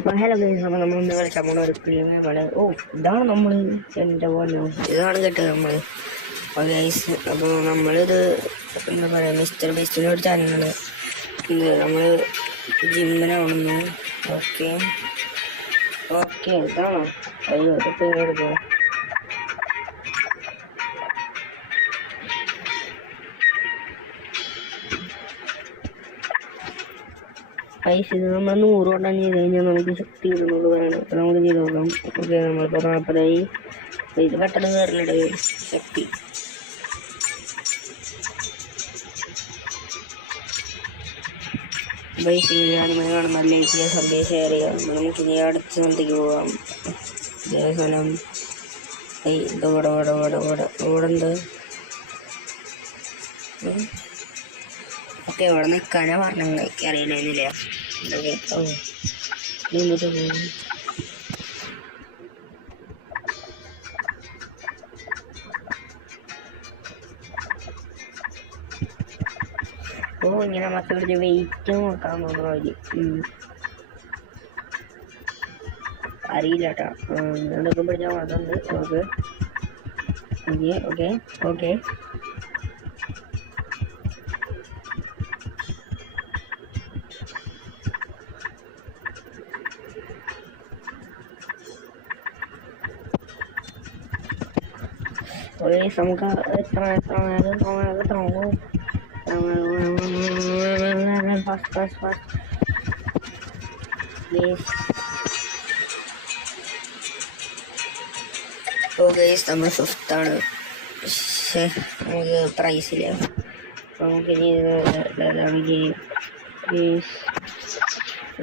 അപ്പോൾ hello guys, അപ്പോൾ നമ്മളൊന്ന് കളിക്കാൻ പോണ ഒരു പ്രീമിയമാണ്. ഇതാണ് നമ്മൾ എൻ്റെ പോലെ ഇതാണ് കേട്ടത് നമ്മൾ. അപ്പോൾ ഗൈസ്, അപ്പോൾ നമ്മളിത് എന്താ പറയുക, മിസ്റ്റർ ബീസ്റ്റിൻ്റെ ഒരു ചാനലാണ് ഇത്. നമ്മൾ ജിമ്മിനാവുന്നു. ഓക്കെ ഓക്കെ ഇതാണോ? അയ്യോ ഇതൊക്കെ എടുക്കുക. പൈസ ഇത് നമ്മൾ 100 കൊണ്ടാണ് ചെയ്ത് കഴിഞ്ഞാൽ നമുക്ക് ശക്തി കിട്ടുന്നുള്ളൂ പറയണം. അപ്പോൾ നമുക്ക് ചെയ്ത് നോക്കാം. ഓക്കെ, നമ്മളിപ്പോൾ 40 ഇത് പെട്ടെന്ന് കയറുന്നുണ്ട് ശക്തി. പൈസ ഞാനിങ്ങനെ കാണുമ്പോൾ ലൈക്ക് ചെയ്യുക, സബ്സ്ക്രൈബ് ഷെയർ ചെയ്യുക. നമുക്ക് ഇനി അടുത്ത സ്ഥലത്തേക്ക് പോകാം. ഇതേ സ്ഥലം ഓടെന്ത്. ഓക്കെ, ഇവിടെ നിൽക്കാനാ പറഞ്ഞത്, എനിക്കറിയില്ല. ഓക്കെ, എന്നിട്ട് ഇങ്ങനെ മക്കളുടെ വെയിറ്റ് നോക്കാൻ തോന്നുന്നു. അറിയില്ല കേട്ടോ, എന്തൊക്കെ പിടിച്ചാൽ മാത്രമുണ്ട്. ഓക്കെ ഓക്കെ ഓക്കെ നമുക്ക് എത്ര ഫാസ്റ്റ് ഗൈസ്, നമ്മൾ 5th ആണ്. നമുക്ക് പ്രൈസില്ല. നമുക്ക്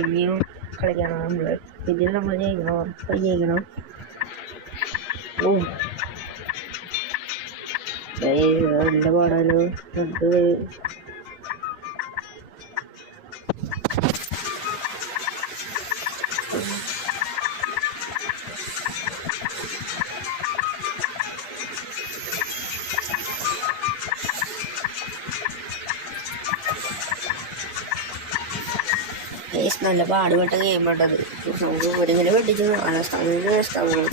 ഇനിയും കളിക്കണം. നമ്മൾ ഇതിൽ നമ്മൾ ജയിക്കണം, ഉറപ്പായി ജയിക്കണം. നല്ല പാടാലോ. നല്ല പാടുപെട്ട ഗെയിം ആട്ടത്. നമുക്ക് ഒരിങ്ങനെ വെട്ടിച്ചു സ്ഥാപനം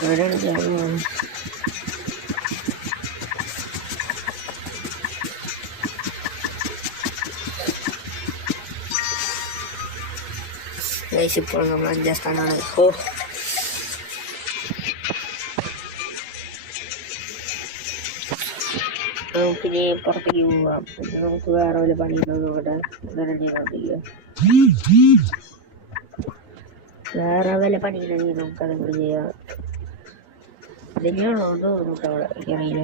അവിടെയാണ് ചെയ്യാൻ. ഇപ്പോൾ നമ്മൾ 5ാം സ്ഥാനമാണ്. നമുക്കിനി പുറത്തേക്ക് പോവാം. നമുക്ക് വേറെ വല്ല പണിയുണ്ടോ നോക്കട്ടെ. വേറെ വല്ല പണിയില്ലെങ്കിൽ നമുക്കതും കൂടി ചെയ്യാം. ഇതിനെയുള്ളൂ നോക്കാം. അവിടെ എനിക്കറിയില്ല.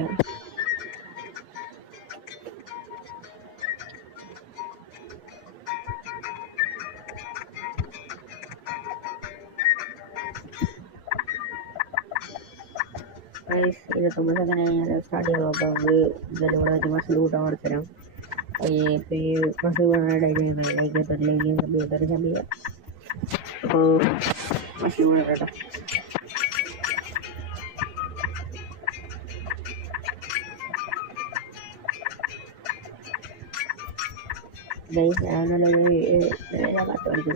ഇതൊക്കെ അങ്ങനെ സ്റ്റാർട്ട് ചെയ്ത് നോക്കാം. നമുക്ക് ഇതിലൂടെ വെച്ച് മസിൽ കൂട്ടാൻ കൊടുത്തരാം. ഇപ്പോൾ ഈ മസിൽ കൂടാനായിട്ട് ചെയ്യാം. അപ്പോൾ മസിൽ കൂടാട്ടോ. നല്ലൊരു 10 മണിക്ക്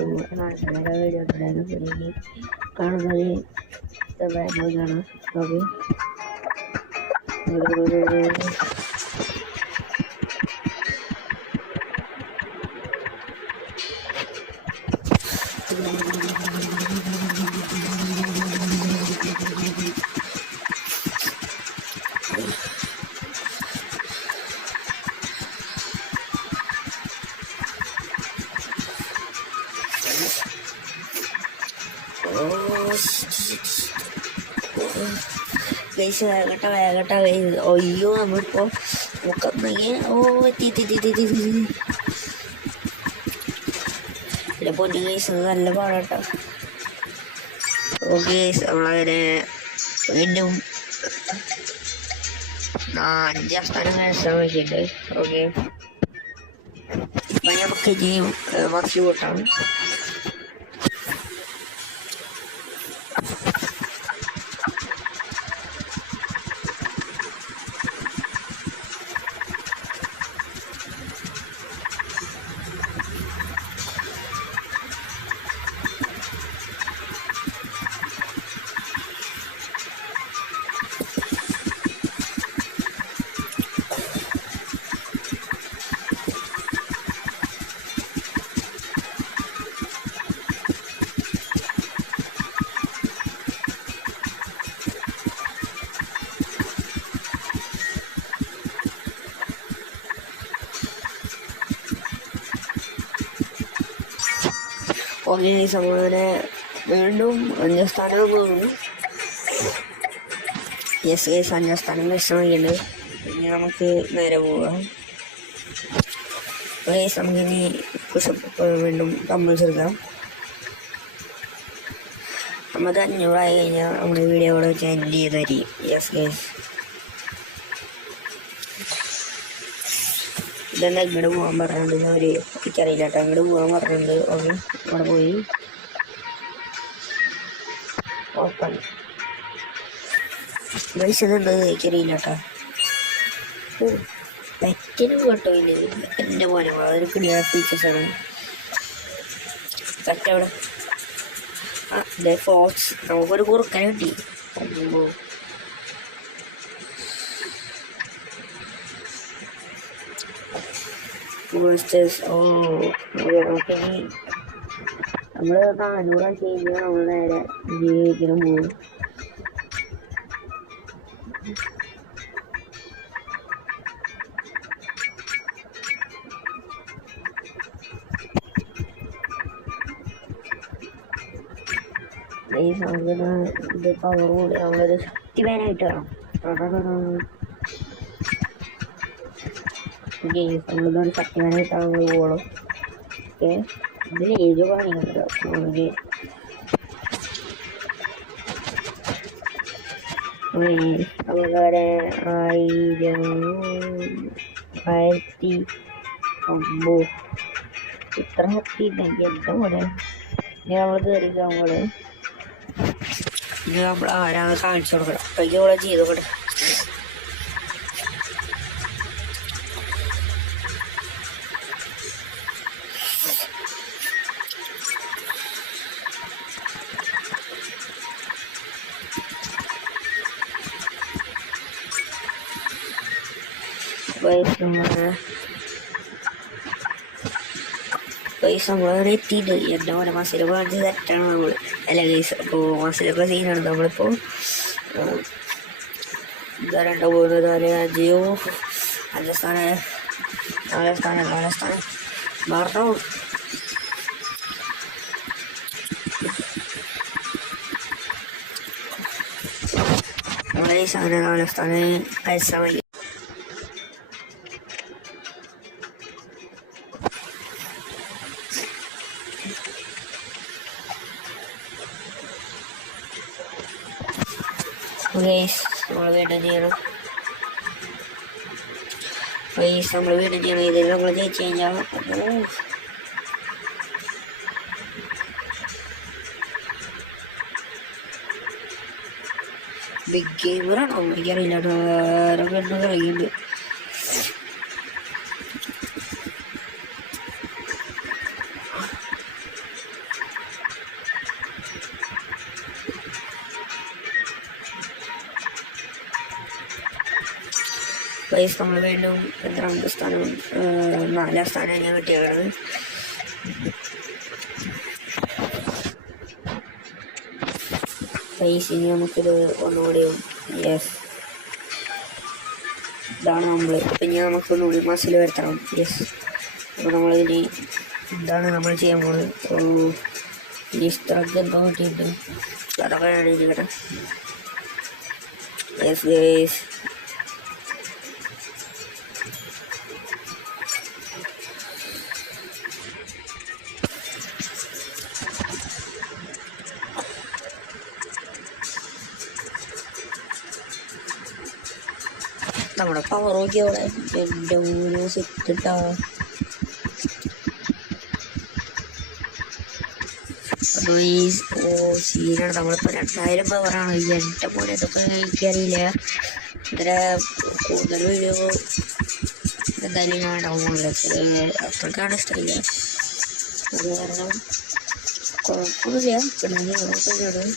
വീഡിയോ ഉണ്ടായിരുന്നു. കാണുന്നത് കാണാം. ഓക്കെ, വേഗട്ട. അയ്യോ, നമ്മളിപ്പോൾ പൊന്നി ഗൈസ്, നല്ല പാടാട്ടോ. ഓക്കെ, നമ്മളങ്ങനെ വീണ്ടും 5ാം സ്ഥാനം കരസ്ഥമാക്കാൻ വേണ്ടിയിട്ട്. ഓക്കെ, അപ്പം നമുക്ക് ഇനിയും മക്സി കൂട്ടാം. ഓക്കെ അങ്ങനെ വീണ്ടും 5ാം സ്ഥാനം പോകുന്നു. യെസ് യെസ് 5ാം സ്ഥാനം കഷ്ടമായിട്ടുണ്ട്. ഇനി നമുക്ക് നേരെ പോവാം. നമുക്കിനി പുഷപ്പ് വീണ്ടും ഡംബിൾസ് എടുക്കാം. നമ്മത് 500 ആയി കഴിഞ്ഞാൽ നമ്മുടെ വീഡിയോ ഇവിടെ വെച്ച് എൻഡ് ചെയ്തായിരിക്കും. യെസ് യെസ് ഇതെന്താ ഇങ്ങോട്ട് പോകാൻ പറഞ്ഞിട്ടുണ്ട് അവർ എനിക്കറിയില്ല കേട്ടോ. ഇങ്ങോട്ട് പോകാൻ പറഞ്ഞിട്ടുണ്ട്. ഓക്കെ അവിടെ പോയി ഓപ്പൺ ഇതെന്താ എനിക്കറിയില്ല കേട്ടോ. പെറ്റിനും കേട്ടോ ഇല്ല എൻ്റെ മോനെ വളരെ ക്ലിയർ ഫീച്ചേഴ്സാണ്. പെറ്റ് അവിടെ ഫോക്സ് നമുക്കൊരു കുറുക്കനെ കിട്ടി. നമുക്കിനി നമ്മൾ 400 കഴിഞ്ഞാൽ നമ്മൾ നേരെ ജീവിതത്തിനും പോകും. ഈ സാധനം ഇത് പവർ കൂടി നമ്മളൊരു ശക്തിവാനായിട്ട് വേണം. നമ്മളിതൊരു ശക്തിവാനായിട്ടാണ് നമ്മൾ പോകണം. ഓക്കെ ഇതിൽ ഏജ് കാണിക്കുന്നുണ്ട്. നമുക്ക് നമുക്കവിടെ 1000 ഇത്ര ശക്തി ഇല്ലെങ്കിൽ എന്താ പോലെ. ഇനി നമ്മൾ കയറിയിട്ട് നമ്മൾ ആരാണ് കാണിച്ചു കൊടുക്കണം. അപ്പോഴേക്കും ഇവിടെ ചെയ്ത് കൊടുക്കണം. പൈസ നമ്മളവിടെ എത്തിയിട്ട് എൻ്റെ പോലെ മസിലൊക്കെ കാണിച്ച് തെറ്റാണ് നമ്മൾ. അല്ല ഗൈസ് അപ്പോൾ മസിലൊക്കെ സീനാണ് നമ്മളിപ്പോൾ. 2 3 4 5 5 സ്ഥാനം 4 സ്ഥാനം മാറണം. നമ്മളെ ഈ സാധനം 4 സ്ഥാനം അയച്ചാൽ മതി. നമ്മൾ വീണ്ടും ചെയ്യണം. നമ്മൾ വീണ്ടും ചെയ്യണം. ഇതിൽ നമ്മൾ ജയിച്ചു കഴിഞ്ഞാൽ ബിഗ് ഗെയിമറാണോ എനിക്കറിയില്ല. വേറെ വീണ്ടും കളിയുണ്ട്. നമ്മൾ വീണ്ടും 2ാം സ്ഥാനം 4ാം സ്ഥാനം ഞാൻ കിട്ടിയാണ്. ഇനി നമുക്കിത് ഒന്നുകൂടിയും യെസ് ഇതാണ് നമ്മൾ. പിന്നെ നമുക്കൊന്നുകൂടി മസിൽ വരുത്തണം. യെസ് അപ്പോൾ നമ്മളിതിന് ഇതാണ് നമ്മൾ ചെയ്യാൻ പോകുന്നത്. ഇത്രയ്ക്ക് എന്തോ കിട്ടിയിട്ട് അതൊക്കെ എഴുതിക്കട്ടെ. യെസ് ഗൈസ് നമ്മുടെ പവർ നോക്കി അവിടെ എൻ്റെ ഓരോ സെറ്റ് ഇട്ടാ. അപ്പോൾ ഈ സീനാണ്. നമ്മളിപ്പോൾ 2000 പവറാണ്. എൻ്റെ പോലെ ഇതൊക്കെ എനിക്കറിയില്ല. ഇത്ര കൂടുതൽ വീഡിയോ എന്തായാലും ഞാൻ ഉണ്ടാവുന്നില്ല. അത്രക്കാണ് ഇഷ്ടമില്ല. അത് കാരണം കുഴപ്പമൊന്നുമില്ല. പിന്നെ കുഴപ്പമില്ല.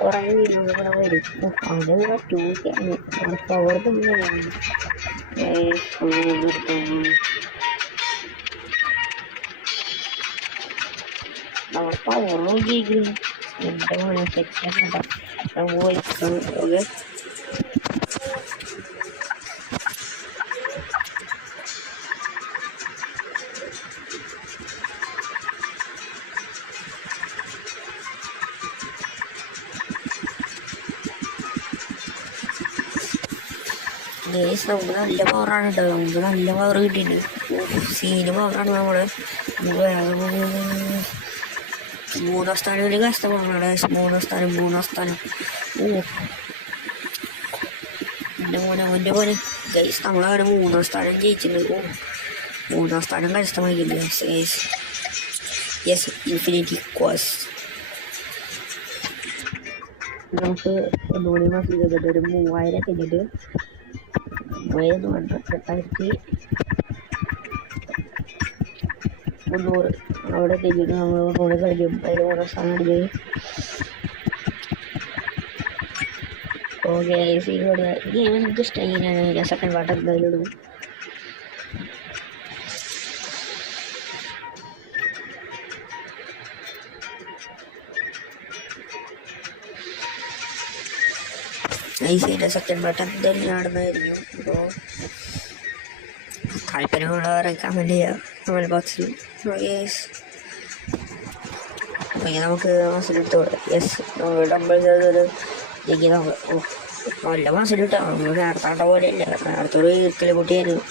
കുറേ വീഡിയോകൾ കൂടെ വരും. അത് പറ്റൂക്കാണ്. പവർ തന്നെയാണ്. നമ്മൾ പവർ നോക്കിയിരിക്കുന്നു. എൻ്റെ മോനെ സെറ്റാണ്. ഓക്കെ ഗൈസ് നമുക്ക് നല്ല പവറാണ് കേട്ടോ. നമുക്ക് നല്ല പവർ കിട്ടിയിട്ടുണ്ട്. സീന് പവറാണ് നമ്മള്. മൂന്നാം സ്ഥാനം വലിയ കഷ്ടമാണ്. മൂന്നാം സ്ഥാനം എൻ്റെ മോനെ ഗൈസ് നമ്മളവിടെ മൂന്നാം സ്ഥാനം ജയിച്ചിട്ടുണ്ട്. മൂന്നാം സ്ഥാനം കരസ്ഥമാക്കിയില്ല ഗൈസ്. Yes, infinity Quas. നമുക്ക് ഒന്നുകൂടി മാസം ചെയ്തിട്ട് ഒരു 3000 കഴിഞ്ഞിട്ട് 3300 അവിടെ കഴിഞ്ഞിട്ട് നമ്മൾ കൂടെ കളിക്കും. അതിൽ ഓരോ സ്ഥാനം അടിച്ച് ഓക്കെ. ഗെയിം എനിക്ക് ഇഷ്ടമായി. ഞാൻ സെക്കൻഡ് പാർട്ട് എന്തായാലും ഇടും. ഐസിയുടെ സെക്കൻഡ് പാർട്ട് എന്തായാലും ഞാൻ ഇടുന്നതായിരിക്കും. അപ്പോൾ താല്പര്യമുള്ളവരെ കമൻറ്റ് ചെയ്യുക കമൻറ്റ് ബോക്സിൽ. നമുക്ക് മാസത്തിലിട്ടോളെ. യെസ്, ഡബിൾ ചെയ്തൊരു ജയിക്കാൻ നമുക്ക് നല്ല മാസത്തിലിട്ടോ. നമ്മൾ നേരത്താണ്ട പോലെയല്ല. നേരത്തൊരു ഇത്തിരി കുട്ടിയായിരുന്നു.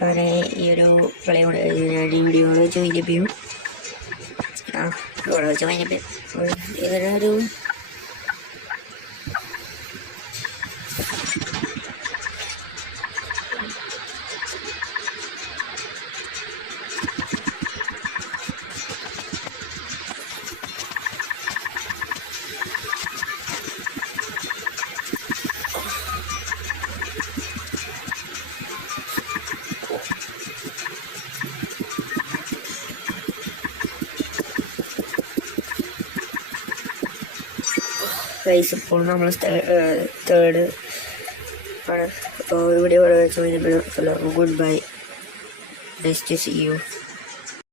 അങ്ങനെ ഈ ഒരു കളി കൂടെ വീഡിയോ വെച്ച് കഴിഞ്ഞപ്പോൾ ഇവിടെ വെച്ച് കഴിഞ്ഞപ്പോൾ ഇതിനൊരു ഗൈസ് ഇപ്പോൾ നമ്മൾ തേർഡ് ആണ്. അപ്പോൾ ഇവിടെ വെച്ച് കഴിഞ്ഞപ്പോൾ good bye. Nice to see U.